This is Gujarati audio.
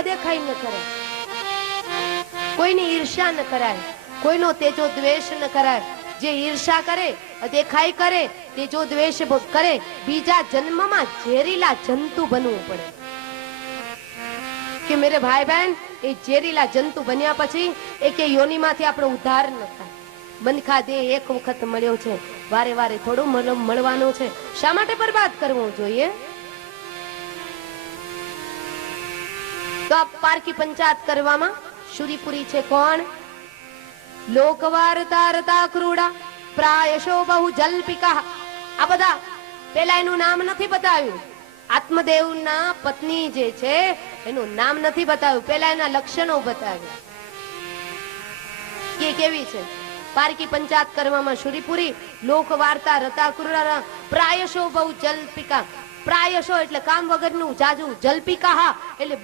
અદેખાઈ ન કરે, કોઈની ઈર્ષ્યા ન કરાય, કોઈનો તેજો દ્વેષ ન કરાય. જે ઈર્ષા કરે, અદેખાઈ કરે, તેજો દ્વેષ કરે, બીજા જન્મમાં ઝેરીલા જંતુ બનવું પડે. કે મેરે ભાઈ બહેન, એ ઝેરીલા જંતુ બન્યા પછી એ કે યોનિમાંથી આપણો ઉદ્ધાર ન થાય. મનખા દેહ એક વખત મળ્યો છે, વારે વારે થોડું મળવાનું છે, શા માટે બરબાદ કરવું જોઈએ? તો આ પારકી પંચાયત કરવામાં શુરીપુરી છે કોણ? લોકવાર્તા રતા ક્રૂડા પ્રાયશો બહુ જલ્પિકા. આ બધા પેલા એનું નામ નથી બતાવ્યું. આત્મદેવના પત્ની જે છે એનું નામ નથી બતાવ્યું, પેલા એના લક્ષણો બતાવ્યા કે કેવી છે. પારકી પંચાયત કરવામાં શુરીપુરી, લોકવાર્તા રતા ક્રૂડા પ્રાયશો બહુ જલ્પિકા. પ્રાયશો એટલે કામ વગરનું જાજુ, જલ્પિકા એટલે